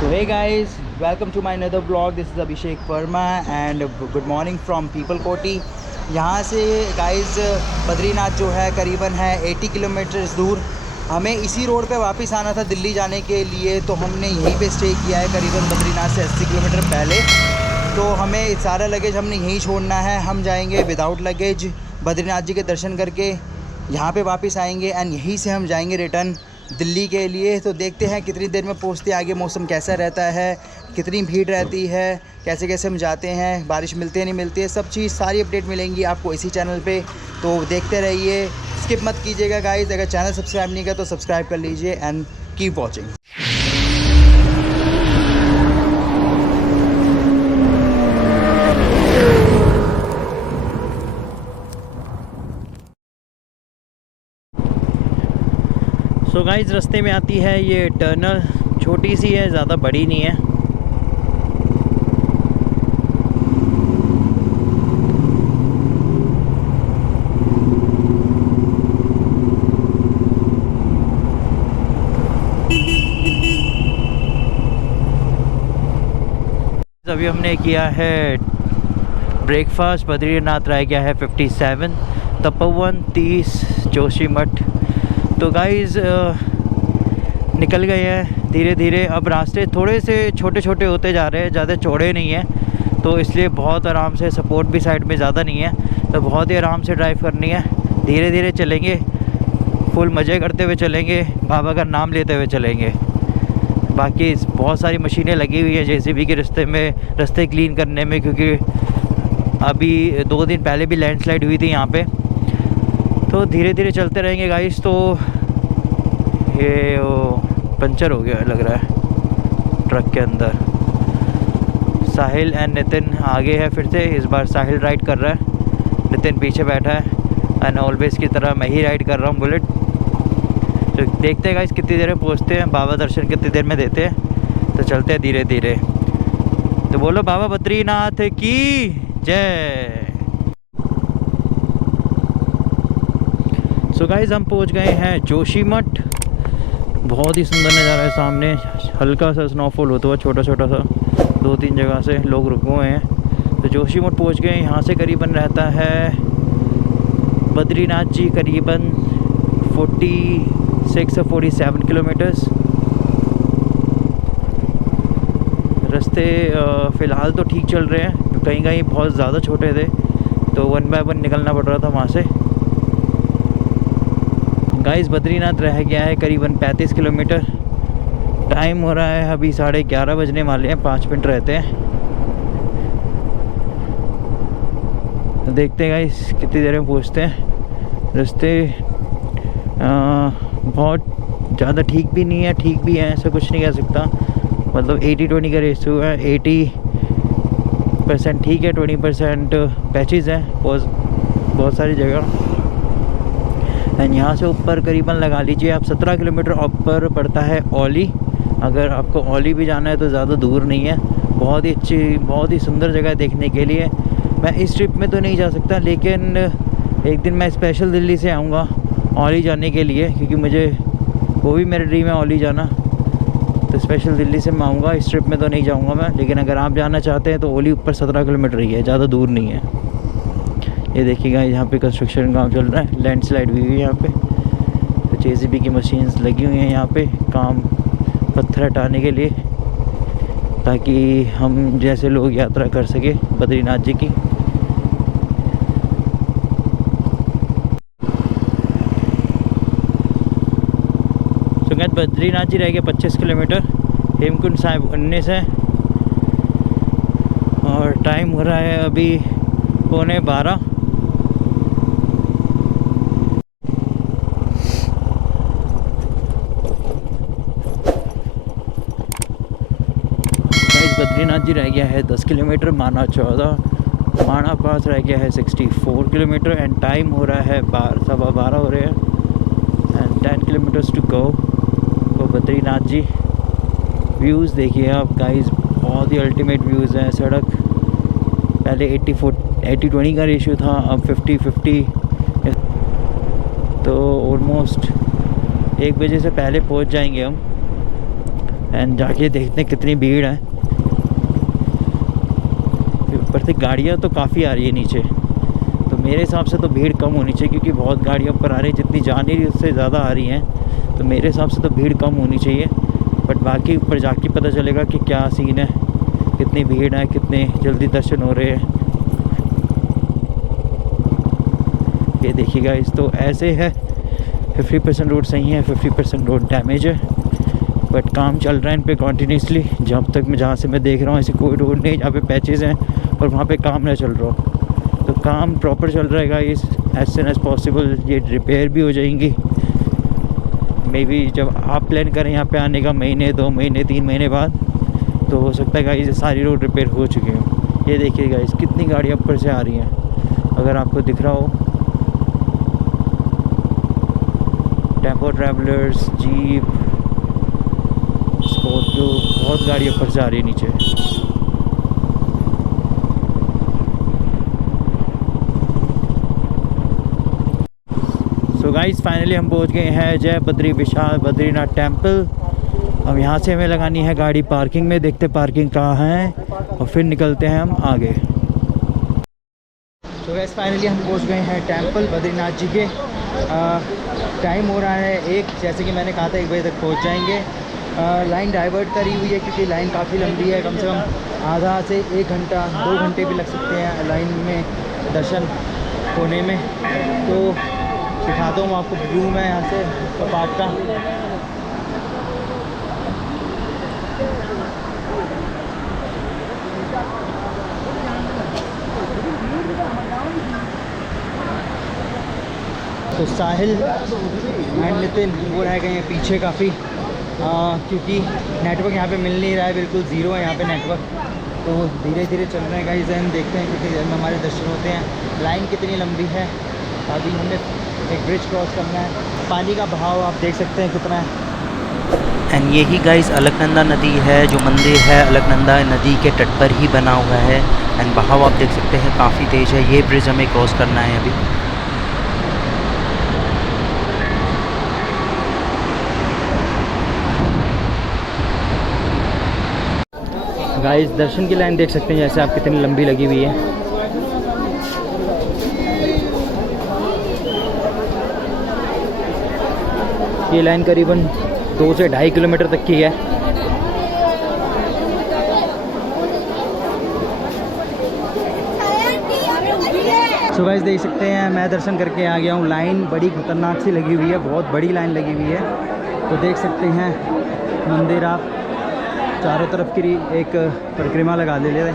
So hey guys, welcome to my another vlog. This is Abhishek Verma and good morning from People Koti. यहाँ से guys Badrinath जो है करीबन है 80 kilometres दूर। हमें इसी रोड पे वापस आना था दिल्ली जाने के लिए, तो हमने यहीं पे स्टे किया है करीबन बद्रीनाथ से 80 किलोमीटर पहले। तो हमें सारा लगेज हमने यहीं छोड़ना है। हम जाएंगे विदाउट लगेज बद्रीनाथ जी के दर्शन करके यहाँ पे वापस आएंगे एंड यहीं से हम जाएंगे रिटर्न दिल्ली के लिए। तो देखते हैं कितनी देर में पहुँचते हैं, आगे मौसम कैसा रहता है, कितनी भीड़ रहती है, कैसे कैसे हम जाते हैं, बारिश मिलती है नहीं मिलती है, सब चीज़ सारी अपडेट मिलेंगी आपको इसी चैनल पे। तो देखते रहिए, स्किप मत कीजिएगा गाइस। अगर चैनल सब्सक्राइब नहीं किया तो सब्सक्राइब कर लीजिए and keep watching. So guys, रास्ते में आती है ये टनल, छोटी सी है, ज़्यादा बड़ी नहीं है। अभी हमने किया है ब्रेकफास्ट। बद्रीनाथ रह गया है 57, तपोवन 30, जोशीमठ। तो गाइज़ निकल गए हैं धीरे धीरे। अब रास्ते थोड़े से छोटे छोटे होते जा रहे हैं, ज़्यादा चौड़े नहीं हैं, तो इसलिए बहुत आराम से, सपोर्ट भी साइड में ज़्यादा नहीं है, तो बहुत ही आराम से ड्राइव करनी है। धीरे धीरे चलेंगे, फुल मज़े करते हुए चलेंगे, बाबा का नाम लेते हुए चलेंगे। बाकी बहुत सारी मशीनें लगी हुई हैं जेसीबी के रास्ते क्लीन करने में, क्योंकि अभी 2 दिन पहले भी लैंडस्लाइड हुई थी यहाँ पे। तो धीरे धीरे चलते रहेंगे गाइस। तो ये पंचर हो गया लग रहा है ट्रक के अंदर। साहिल एंड नितिन आगे है फिर से। इस बार साहिल राइड कर रहा है, नितिन पीछे बैठा है एंड ऑलवेज की तरह मैं ही राइड कर रहा हूँ बुलेट। तो देखते हैं गाइस कितनी देर में पहुँचते हैं, बाबा दर्शन कितनी देर में देते हैं। तो चलते हैं धीरे धीरे। तो बोलो बाबा बद्रीनाथ की जय। सो गाइस, हम पहुंच गए हैं जोशीमठ। बहुत ही सुंदर नज़ारा है सामने, हल्का सा स्नोफॉल होता हुआ छोटा छोटा सा, 2-3 जगह से लोग रुके हुए हैं। तो जोशीमठ पहुंच गए। यहाँ से करीबन रहता है बद्रीनाथ जी करीबन 46 से 47 किलोमीटर्स। रास्ते फ़िलहाल तो ठीक चल रहे हैं, कहीं कहीं बहुत ज़्यादा छोटे थे, तो 1 बाय 1 निकलना पड़ रहा था वहाँ से। गाइस, बद्रीनाथ रह गया है करीबन 35 किलोमीटर। टाइम हो रहा है अभी 11:30 बजने वाले हैं, 5 मिनट रहते हैं। तो देखते हैं गाइस कितनी देर में पहुँचते हैं। रास्ते बहुत ज़्यादा ठीक भी नहीं है, ठीक भी है, ऐसा कुछ नहीं कह सकता। मतलब 80-20 का रेशियो है। 80% ठीक है, 20% पैचेस हैं बहुत सारी जगह। एंड यहाँ से ऊपर करीबन लगा लीजिए आप 17 किलोमीटर ऊपर पड़ता है औली। अगर आपको औली भी जाना है तो ज़्यादा दूर नहीं है। बहुत ही अच्छी, बहुत ही सुंदर जगह देखने के लिए। मैं इस ट्रिप में तो नहीं जा सकता, लेकिन एक दिन मैं स्पेशल दिल्ली से आऊँगा औली जाने के लिए, क्योंकि मुझे वो भी मेरा ड्रीम है औली जाना। तो स्पेशल दिल्ली से मैं आऊँगा, इस ट्रिप में तो नहीं जाऊँगा मैं। लेकिन अगर आप जाना चाहते हैं तो औली ऊपर 17 किलोमीटर ही है, ज़्यादा दूर नहीं है। ये देखिएगा, यहाँ पे कंस्ट्रक्शन काम चल रहा है, लैंडस्लाइड हुई हुई है यहाँ पे। तो जेसीबी की मशीन्स लगी हुई हैं यहाँ पे, काम पत्थर हटाने के लिए, ताकि हम जैसे लोग यात्रा कर सके बद्रीनाथ जी की। तो बद्रीनाथ जी रह गए 25 किलोमीटर, हेमकुंड साहिब 19 है, और टाइम हो रहा है अभी 11:15। बद्रीनाथ जी रह गया है 10 किलोमीटर, माना 14, माना पास रह गया है 64 किलोमीटर एंड टाइम हो रहा है 12:15 हो रहे हैं एंड 10 किलोमीटर्स टू गो। तो बद्रीनाथ जी व्यूज़ देखिए आप गाइस, बहुत ही अल्टीमेट व्यूज़ हैं। सड़क पहले 80-20 का रेशियो था, अब 50-50। तो ऑलमोस्ट 1 बजे से पहले पहुंच जाएंगे हम। एंड जाके देखते हैं कितनी भीड़ है। ऊपर से गाड़ियाँ तो काफ़ी आ रही है नीचे, तो मेरे हिसाब से तो भीड़ कम होनी चाहिए, क्योंकि बहुत गाड़ियाँ ऊपर आ रही हैं, जितनी जा नहीं रही उससे ज़्यादा आ रही हैं। तो मेरे हिसाब से तो भीड़ कम होनी चाहिए, बट बाकी ऊपर जाके पता चलेगा कि क्या सीन है, कितनी भीड़ है, कितने जल्दी दर्शन हो रहे हैं। ये देखिएगा, इस तो ऐसे है 50% रोड सही है, 50% रोड डैमेज है, बट काम चल रहा है इन पे कंटिन्यूसली। जब तक मैं जहाँ से मैं देख रहा हूँ ऐसी कोई रोड नहीं जहाँ पे पैचेज़ हैं और वहाँ पे काम ना चल रहा हो। तो काम प्रॉपर चल रहेगा इस एज सुन एज़ पॉसिबल। ये रिपेयर भी हो जाएंगी मे बी जब आप प्लान करें यहाँ पे आने का, महीने 2 महीने 3 महीने बाद, तो हो सकता है गाइस ये सारी रोड रिपेयर हो चुकी हो। ये देखिए गाइस कितनी गाड़ियाँ ऊपर से आ रही हैं, अगर आपको दिख रहा हो। टेम्पो ट्रैवलर्स, जीप, स्कॉर्पियो, बहुत गाड़ियाँ ऊपर से आ रही है नीचे। सो गाइस फाइनली हम पहुंच गए हैं जय बद्री विशाल बद्रीनाथ टेम्पल। अब यहाँ से हमें लगानी है गाड़ी पार्किंग में, देखते पार्किंग कहाँ है और फिर निकलते हैं हम आगे। तो गाइस फाइनली हम पहुंच गए हैं टेम्पल बद्रीनाथ जी के। टाइम हो रहा है 1, जैसे कि मैंने कहा था 1 बजे तक पहुंच जाएंगे। लाइन डाइवर्ट करी हुई है क्योंकि लाइन काफ़ी लंबी है, कम से कम आधा से 1 घंटा 2 घंटे भी लग सकते हैं लाइन में दर्शन होने में। तो दिखाता हूँ आपको व्यू में यहाँ से कपाट का। तो साहिल एंड नितिन वो रह गए हैं पीछे काफ़ी, क्योंकि नेटवर्क यहाँ पे मिल नहीं रहा है, बिल्कुल ज़ीरो है यहाँ पे नेटवर्क। तो धीरे धीरे चल रहे हैं गाइस, हम देखते हैं कितनी देर में हमारे दर्शन होते हैं। लाइन कितनी लंबी है, अभी हमें एक ब्रिज क्रॉस करना है। पानी का बहाव आप देख सकते हैं कितना है। एंड यही गाइस अलकनंदा नदी है, जो मंदिर है अलकनंदा नदी के तट पर ही बना हुआ है। एंड बहाव आप देख सकते हैं काफ़ी तेज़ है। ये ब्रिज हमें क्रॉस करना है अभी। गाइस दर्शन की लाइन देख सकते हैं जैसे आप कितनी लंबी लगी हुई है। ये लाइन करीबन 2 से 2.5 किलोमीटर तक की है। सो गाइस देख सकते हैं मैं दर्शन करके आ गया हूँ। लाइन बड़ी खतरनाक सी लगी हुई है, बहुत बड़ी लाइन लगी हुई है। तो देख सकते हैं मंदिर आप चारों तरफ की एक परिक्रमा लगा ले रहे।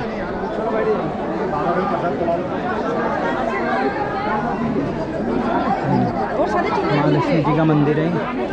महालक्ष्मी जी का मंदिर है।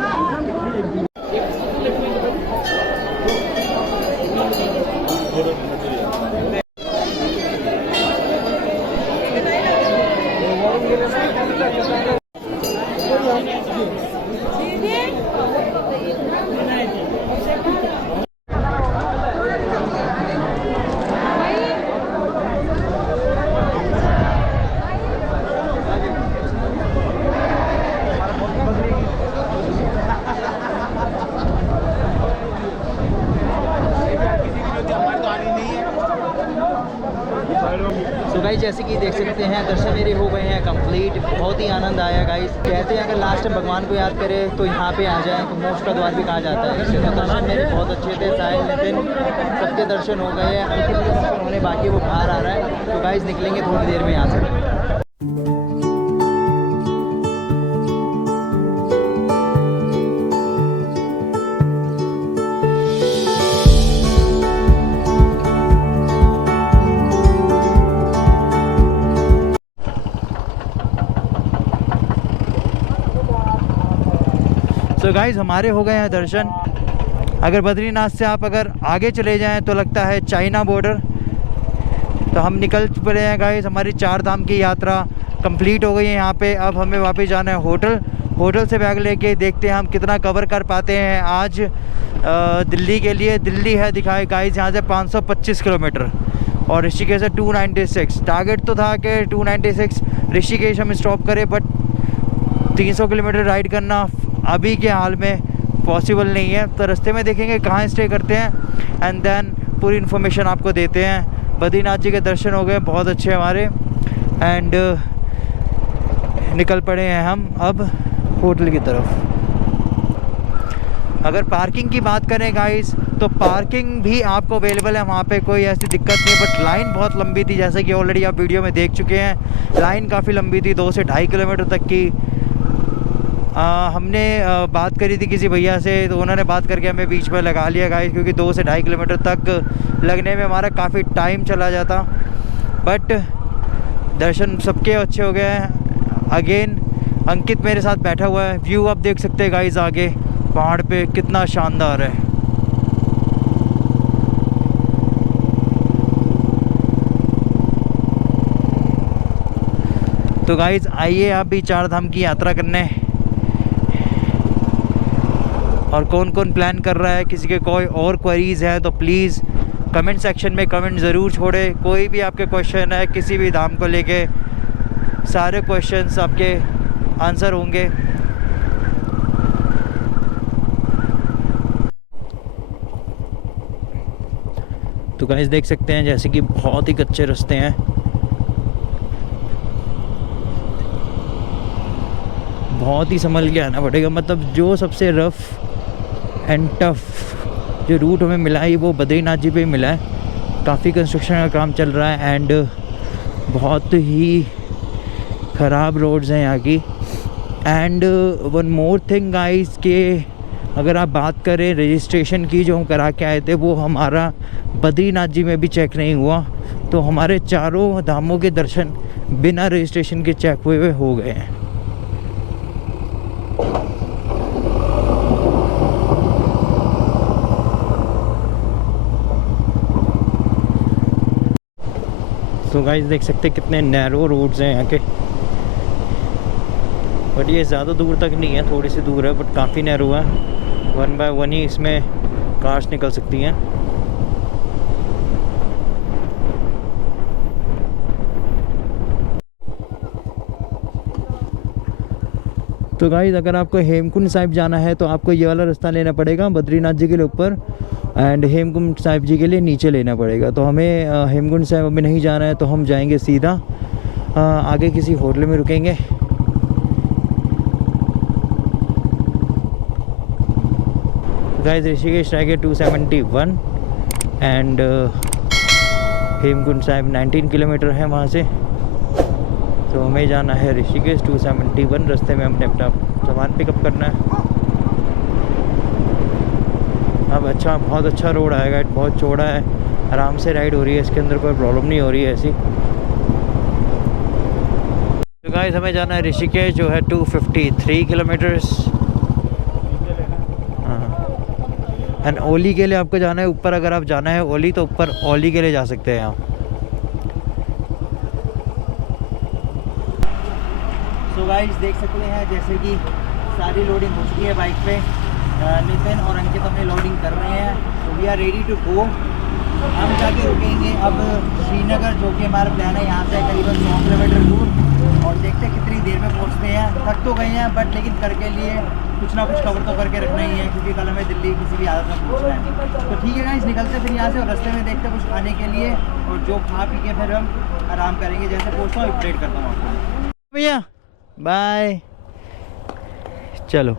तो गाइस जैसे कि देख सकते हैं दर्शन मेरे हो गए हैं कंप्लीट। बहुत ही आनंद आया गाइस। कहते हैं अगर लास्ट टाइम भगवान को याद करें तो यहाँ पे आ जाए, तो मोक्ष का द्वार भी कहा जाता है। इसलिए तो दर्शन मेरे बहुत अच्छे थे। साहिल नितिन सबके दर्शन हो गए हैं, अंकित के दर्शन होने बाकी, वो बाहर आ रहा है। तो गाइस निकलेंगे थोड़ी देर में यहाँ से। तो गाइज़ हमारे हो गए हैं दर्शन। अगर बद्रीनाथ से आप अगर आगे चले जाएं तो लगता है चाइना बॉर्डर। तो हम निकल पड़े हैं गाइज़, हमारी 4 धाम की यात्रा कंप्लीट हो गई है यहाँ पे। अब हमें वापस जाना है होटल। होटल से बैग लेके देखते हैं हम कितना कवर कर पाते हैं आज दिल्ली के लिए। दिल्ली है दिखाए गाइज़ यहाँ से 525 किलोमीटर और ऋषिकेश से 296। टारगेट तो था कि 296 ऋषिकेश हम स्टॉप करें, बट 300 किलोमीटर राइड करना अभी के हाल में पॉसिबल नहीं है। तो रास्ते में देखेंगे कहाँ स्टे करते हैं एंड देन पूरी इन्फॉर्मेशन आपको देते हैं। बद्रीनाथ जी के दर्शन हो गए बहुत अच्छे हमारे एंड निकल पड़े हैं हम अब होटल की तरफ। अगर पार्किंग की बात करें गाइस तो पार्किंग भी आपको अवेलेबल है वहाँ पे, कोई ऐसी दिक्कत नहीं है। बट लाइन बहुत लंबी थी, जैसे कि ऑलरेडी आप वीडियो में देख चुके हैं। लाइन काफ़ी लंबी थी, 2 से 2.5 किलोमीटर तक की। हमने बात करी थी किसी भैया से, तो उन्होंने बात करके हमें बीच में लगा लिया गाइस, क्योंकि 2 से 2.5 किलोमीटर तक लगने में हमारा काफ़ी टाइम चला जाता। बट दर्शन सबके अच्छे हो गए हैं। अगेन अंकित मेरे साथ बैठा हुआ है। व्यू आप देख सकते हैं गाइस, आगे पहाड़ पे कितना शानदार है। तो गाइस आइए आप भी 4 धाम की यात्रा करने। और कौन कौन प्लान कर रहा है, किसी के कोई और क्वेरीज़ है तो प्लीज़ कमेंट सेक्शन में कमेंट ज़रूर छोड़े। कोई भी आपके क्वेश्चन है किसी भी धाम को लेके, सारे क्वेश्चंस आपके आंसर होंगे। तो गाइस देख सकते हैं जैसे कि बहुत ही कच्चे रास्ते हैं, बहुत ही संभल के आना पड़ेगा। मतलब जो सबसे रफ़ एंड टफ जो रूट हमें मिला है वो बद्रीनाथ जी पे ही मिला है। काफ़ी कंस्ट्रक्शन का काम चल रहा है एंड बहुत ही ख़राब रोड्स हैं यहाँ की। And one more thing guys के अगर आप बात करें रजिस्ट्रेशन की, जो हम करा के आए थे वो हमारा बद्रीनाथ जी में भी चेक नहीं हुआ। तो हमारे चारों धामों के दर्शन बिना रजिस्ट्रेशन के चेक हुए हो गए हैं। तो गाइस देख सकते हैं कितने नैरो रोड्स हैं यहाँ के। बट ये ज़्यादा दूर तक नहीं है, थोड़ी सी दूर है बट काफ़ी नैरो है। 1 बाय 1 ही इसमें कार्स निकल सकती हैं। तो गाइस अगर आपको हेमकुंड साहिब जाना है तो आपको ये वाला रास्ता लेना पड़ेगा बद्रीनाथ जी के लिए ऊपर एंड हेमकुंड साहिब जी के लिए नीचे लेना पड़ेगा। तो हमें हेमकुंड साहिब अभी नहीं जाना है, तो हम जाएंगे सीधा आगे किसी होटल में रुकेंगे। गाइस ऋषिकेश रह गए 271 एंड हेमकुंड साहिब 19 किलोमीटर है वहाँ से। तो हमें जाना है ऋषिकेश 271। रास्ते में हमने अपना सामान पिकअप करना है। अब अच्छा बहुत अच्छा रोड आएगा, बहुत चौड़ा है, आराम से राइड हो रही है, इसके अंदर कोई प्रॉब्लम नहीं हो रही है ऐसी। तो गाइस हमें जाना है ऋषिकेश जो है 253 किलोमीटर्स। हाँ एंड ओली के लिए आपको जाना है ऊपर। अगर आप जाना है ओली तो ऊपर ओली के लिए जा सकते हैं आप। तो गाइस देख सकते हैं जैसे कि सारी लोडिंग हो चुकी है बाइक पे। नितिन और अंकित अपनी लोडिंग कर रहे हैं। तो we are ready to go. हम जाके रुकेंगे अब श्रीनगर, जो कि हमारा प्लान है यहाँ से करीबन 100 किलोमीटर दूर। और देखते हैं कितनी देर में पहुँचते हैं। थक तो गए हैं बट लेकिन करके लिए कुछ ना कुछ कवर तो करके रखना ही है, क्योंकि कल हमें दिल्ली किसी भी हालत में पहुँचना है। तो ठीक है गाइस निकलते फिर यहाँ से और रास्ते में देखते कुछ खाने के लिए, और जो खा पी के फिर हम आराम करेंगे। जैसे पहुँचता हूँ अपडेट करता हूँ आपको। भैया बाय। चलो।